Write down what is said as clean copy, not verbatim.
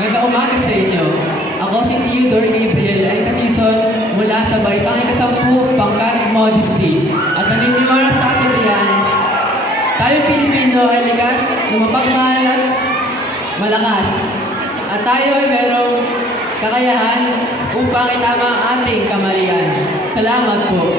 Magandang umaga sa inyo. Ako si Theodore Gabriel ay kasison mula sa Baitang Ikasampu, Pangkat Modesty. At naniniwala sa kasabihan, tayong Pilipino ay likas na mapagmahal at malakas. At tayo ay merong kakayahan upang itama ang ating kamalian. Salamat po.